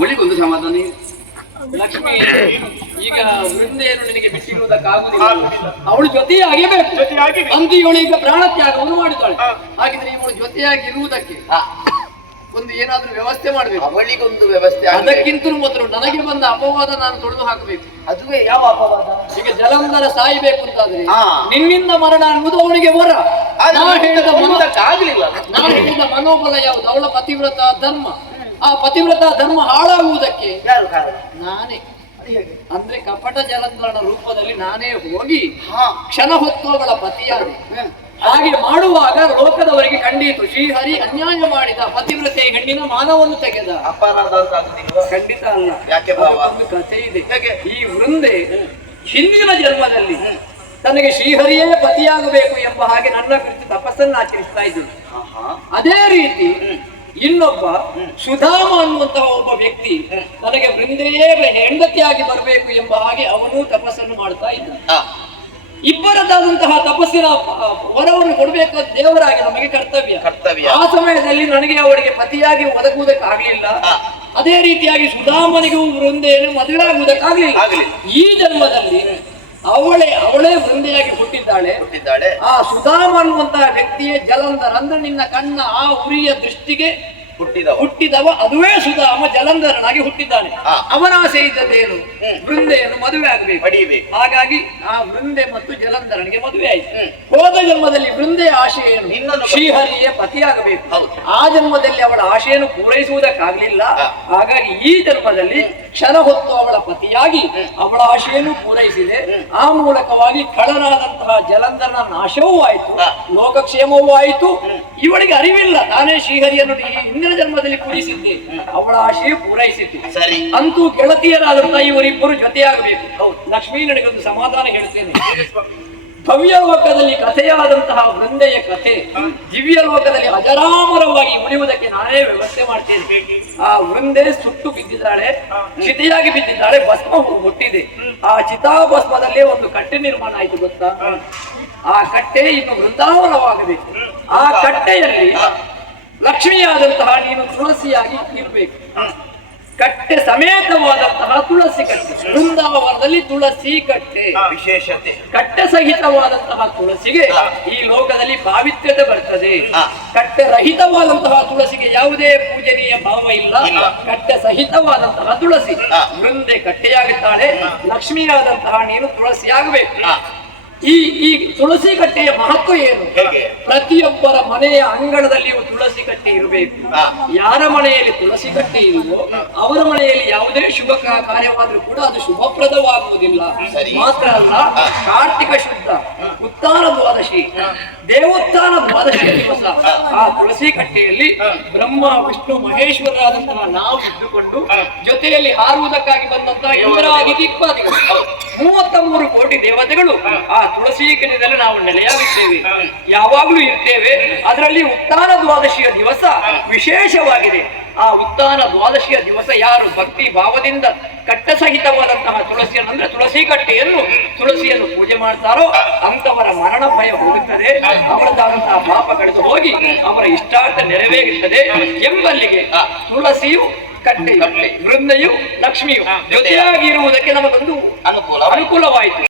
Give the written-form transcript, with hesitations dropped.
ಅವಳಿಗೊಂದು ಸಮಾಧಾನ ಇದೆ. ಲಕ್ಷ್ಮಿ ಈಗ ವೃಂದೆಯನ್ನು ನಿನಗೆ ಬಿಟ್ಟಿರುವುದಕ್ಕಾಗುವುದಿಲ್ಲ. ಅವಳು ಜೊತೆಯಾಗಿ ಬೇಕು. ಅಂದು ಇವಳು ಈಗ ಪ್ರಾಣ ತ್ಯಾಗವನ್ನು ಮಾಡಿದ್ದಾಳೆ. ಹಾಗಿದ್ರೆ ಇವಳು ಜೊತೆಯಾಗಿ ಇರುವುದಕ್ಕೆ ಒಂದು ಏನಾದ್ರೂ ವ್ಯವಸ್ಥೆ ಮಾಡಬೇಕು. ಅವಳಿಗೊಂದು ವ್ಯವಸ್ಥೆ. ಅದಕ್ಕಿಂತಲೂ ಮೊದಲು ನನಗೆ ಬಂದ ಅಪವಾದ ನಾನು ತೊಳೆದು ಹಾಕಬೇಕು. ಅದುವೇ ಯಾವ ಅಪವಾದ? ಈಗ ಜಲಂಧರ ಸಾಯಬೇಕು ಅಂತಾದ್ರೆ ನಿನ್ನಿಂದ ಮರಣ ಅನ್ನುವುದು ಅವಳಿಗೆ ವರ. ನಾನು ಹೇಳಿದ ಮನೋಬಲ ಯಾವುದು? ಅವಳ ಪತಿವ್ರತ ಧರ್ಮ. ಆ ಪತಿವ್ರತ ಧರ್ಮ ಹಾಳಾಗುವುದಕ್ಕೆ ಯಾರು ಕಾರಣ? ನಾನೇ. ಅಂದ್ರೆ ಕಪಟ ಜಲಂಧರನ ರೂಪದಲ್ಲಿ ನಾನೇ ಹೋಗಿ ಕ್ಷಣ ಹೊತ್ತು ಅವಳ ಪತಿಯಾದೆ. ಹಾಗೆ ಮಾಡುವಾಗ ಲೋಕದವರಿಗೆ ಕಂಡಿತು ಶ್ರೀಹರಿ ಅನ್ಯಾಯ ಮಾಡಿದ, ಪತಿವ್ರತೆ ಹೆಣ್ಣಿನ ಮಾನವನ್ನು ತೆಗೆದ. ಅಪರಾಧ ಖಂಡಿತ ಅಲ್ಲ. ಯಾಕೆ? ಒಂದು ಕಥೆ ಇದೆ. ಈ ವೃಂದೆ ಹಿಂದಿನ ಜನ್ಮದಲ್ಲಿ ತನಗೆ ಶ್ರೀಹರಿಯೇ ಪತಿಯಾಗಬೇಕು ಎಂಬ ಹಾಗೆ ನನ್ನ ಕುರಿತು ತಪಸ್ಸನ್ನು ಆಚರಿಸ್ತಾ ಇದ್ದು. ಅದೇ ರೀತಿ ಇನ್ನೊಬ್ಬ ಸುಧಾಮ ಅನ್ನುವಂತಹ ಒಬ್ಬ ವ್ಯಕ್ತಿ ನನಗೆ ವೃಂದೆಯೇ ಹೆಂಡತಿಯಾಗಿ ಬರಬೇಕು ಎಂಬ ಹಾಗೆ ಅವನು ತಪಸ್ಸನ್ನು ಮಾಡ್ತಾ ಇದ್ದ. ಇಬ್ಬರದಾದಂತಹ ತಪಸ್ಸಿನ ವರವನ್ನು ಕೊಡಬೇಕಾದ ದೇವರಾಗಿ ನಮಗೆ ಕರ್ತವ್ಯ. ಆ ಸಮಯದಲ್ಲಿ ನನಗೆ ಅವಳಿಗೆ ಪತಿಯಾಗಿ ಒದಗುವುದಕ್ಕಾಗಲಿಲ್ಲ. ಅದೇ ರೀತಿಯಾಗಿ ಸುಧಾಮನಿಗೂ ವೃಂದೆಯನ್ನು ಮದುವೆ ಆಗುವುದಕ್ಕಾಗಲಿಲ್ಲ. ಈ ಜನ್ಮದಲ್ಲಿ ಅವಳೇ ವೃಂದೆಯಾಗಿ ಹುಟ್ಟಿದ್ದಾಳೆ. ಆ ಸುಧಾಮ ಅನ್ನುವಂತಹ ವ್ಯಕ್ತಿಯೇ ಜಲಂಧರ. ಅಂದ್ರೆ ನಿನ್ನ ಕಣ್ಣ ಆ ಉರಿಯ ದೃಷ್ಟಿಗೆ ಹುಟ್ಟಿದವ ಅದುವೇ ಸುಧಾಮ ಜಲಂಧರನಾಗಿ ಹುಟ್ಟಿದ್ದಾನೆ. ಅವನ ಆಸೆ ಇದ್ದದ್ದೇನು? ವೃಂದೆಯನ್ನು ಮದುವೆ ಆಗಬೇಕು. ಹಾಗಾಗಿ ಆ ವೃಂದೆ ಮತ್ತು ಜಲಂಧರನಿಗೆ ಮದುವೆ ಆಯಿತು. ಹೋದ ಜನ್ಮದಲ್ಲಿ ವೃಂದೆಯ ಆಶೆ ಏನು? ಶ್ರೀಹರಿಯೇ ಪತಿಯಾಗಬೇಕು. ಆ ಜನ್ಮದಲ್ಲಿ ಅವಳ ಆಶೆಯನ್ನು ಪೂರೈಸುವುದಕ್ಕಾಗಲಿಲ್ಲ. ಹಾಗಾಗಿ ಈ ಜನ್ಮದಲ್ಲಿ ಕ್ಷಣ ಹೊತ್ತು ಅವಳ ಪತಿಯಾಗಿ ಅವಳ ಆಶೆಯನ್ನು ಪೂರೈಸಿದೆ. ಆ ಮೂಲಕವಾಗಿ ಕಳನಾದಂತಹ ಜಲಂಧರನ ನಾಶವೂ ಆಯಿತು, ಲೋಕಕ್ಷೇಮವೂ ಆಯಿತು. ಇವಳಿಗೆ ಅರಿವಿಲ್ಲ ನಾನೇ ಶ್ರೀಹರಿಯನ್ನು ಹಿಂದಿನ ಜನ್ಮದಲ್ಲಿ ಪೂರೈಸಿದ್ದೆ. ಅವಳ ಆಶೆಯು ಪೂರೈಸಿತ್ತು. ಅಂತೂ ಗೆಳತಿಯರಾದಂತಹ ಇವರಿಬ್ಬರು ಜೊತೆಯಾಗಬೇಕು. ಲಕ್ಷ್ಮೀ ನನಗೊಂದು ಸಮಾಧಾನ ಹೇಳುತ್ತೇನೆ. ಭವ್ಯ ಲೋಕದಲ್ಲಿ ಕಥೆಯಾದಂತಹ ವೃಂದೆಯ ಕಥೆ ದಿವ್ಯ ಲೋಕದಲ್ಲಿ ಅಜರಾಮರವಾಗಿ ಉಳಿಯುವುದಕ್ಕೆ ನಾನೇ ವ್ಯವಸ್ಥೆ ಮಾಡ್ತೇನೆ. ಆ ವೃಂದೆ ಸುಟ್ಟು ಬಿದ್ದಿದ್ದಾಳೆ, ಚಿತೆಯಾಗಿ ಬಿದ್ದಿದ್ದಾಳೆ, ಭಸ್ಮ ಹುಟ್ಟಿದೆ. ಆ ಚಿತಾಭಸ್ಮದಲ್ಲೇ ಒಂದು ಕಟ್ಟೆ ನಿರ್ಮಾಣ ಆಯ್ತು ಗೊತ್ತಾ? ಆ ಕಟ್ಟೆ ಇನ್ನು ವೃಂದಾವನವಾಗಬೇಕು. ಆ ಕಟ್ಟೆಯಲ್ಲಿ ಲಕ್ಷ್ಮಿಯಾದಂತಹ ನೀನು ತುಳಸಿಯಾಗಿ ಇರಬೇಕು. ಕಟ್ಟೆ ಸಮೇತವಾದಂತಹ ತುಳಸಿ ಕಟ್ಟೆ. ವೃಂದಾವನದಲ್ಲಿ ತುಳಸಿ ಕಟ್ಟೆ ವಿಶೇಷತೆ. ಕಟ್ಟೆ ಸಹಿತವಾದಂತಹ ತುಳಸಿಗೆ ಈ ಲೋಕದಲ್ಲಿ ಪಾವಿತ್ರ್ಯತೆ ಬರ್ತದೆ. ಕಟ್ಟೆ ರಹಿತವಾದಂತಹ ತುಳಸಿಗೆ ಯಾವುದೇ ಪೂಜನೀಯ ಭಾವ ಇಲ್ಲ. ಕಟ್ಟೆ ಸಹಿತವಾದಂತಹ ತುಳಸಿ ವೃಂದೆ ಕಟ್ಟೆಯಾಗುತ್ತಾಳೆ. ಲಕ್ಷ್ಮಿಯಾದಂತಹ ನೀನು ತುಳಸಿಯಾಗಬೇಕು. ಈ ತುಳಸಿ ಕಟ್ಟೆಯ ಮಹತ್ವ ಏನು? ಪ್ರತಿಯೊಬ್ಬರ ಮನೆಯ ಅಂಗಳದಲ್ಲಿಯೂ ತುಳಸಿ ಕಟ್ಟೆ ಇರಬೇಕು. ಯಾರ ಮನೆಯಲ್ಲಿ ತುಳಸಿ ಕಟ್ಟೆ ಇರುವೋ ಅವರ ಮನೆಯಲ್ಲಿ ಯಾವುದೇ ಶುಭ ಕಾರ್ಯವಾದರೂ ಕೂಡ ಅದು ಶುಭಪ್ರದವಾಗುವುದಿಲ್ಲ. ಮಾತ್ರ ಅಲ್ಲ, ಕಾರ್ತಿಕ ಶುದ್ಧ ಉತ್ಥಾನ ದ್ವಾದಶಿ, ದೇವೋತ್ಥಾನ ದ್ವಾದಶಿಯ ದಿವಸ ಆ ತುಳಸಿ ಕಟ್ಟೆಯಲ್ಲಿ ಬ್ರಹ್ಮ ವಿಷ್ಣು ಮಹೇಶ್ವರರಾದಂತಹ ನಾವು ಇದ್ದುಕೊಂಡು ಜೊತೆಯಲ್ಲಿ ಹಾರುವುದಕ್ಕಾಗಿ ಬಂದಂತಹ ಇಂದ್ರಾದಿ ದಿಕ್ಪಾದಿಗಳು 33 ಕೋಟಿ ದೇವತೆಗಳು ಆ ತುಳಸಿ ಗಿಡದಲ್ಲಿ ನಾವು ನೆಲೆಯಾಗಿದ್ದೇವೆ, ಯಾವಾಗಲೂ ಇರ್ತೇವೆ. ಅದರಲ್ಲಿ ಉತ್ಥಾನ ದ್ವಾದಶಿಯ ದಿವಸ ವಿಶೇಷವಾಗಿದೆ. ಆ ಉತ್ಥಾನ ದ್ವಾದಶಿಯ ದಿವಸ ಯಾರು ಭಕ್ತಿ ಭಾವದಿಂದ ಕಟ್ಟಸಹಿತವಾದಂತಹ ತುಳಸಿಯನ್ನು ಅಂದ್ರೆ ತುಳಸಿ ಕಟ್ಟೆಯನ್ನು ತುಳಸಿಯನ್ನು ಪೂಜೆ ಮಾಡ್ತಾರೋ ಅಂತವರ ಮರಣ ಭಯ ಹೋಗುತ್ತದೆ. ಅವರದಾದಂತಹ ಪಾಪ ಕಳೆದು ಹೋಗಿ ಅವರ ಇಷ್ಟಾರ್ಥ ನೆರವೇರುತ್ತದೆ ಎಂಬಲ್ಲಿಗೆ ತುಳಸಿಯು ಕಟ್ಟೆಯು ವೃಂದೆಯು ಲಕ್ಷ್ಮಿಯು ಜೊತೆಯಾಗಿರುವುದಕ್ಕೆ ನಮಗೊಂದು ಅನುಕೂಲವಾಯಿತು.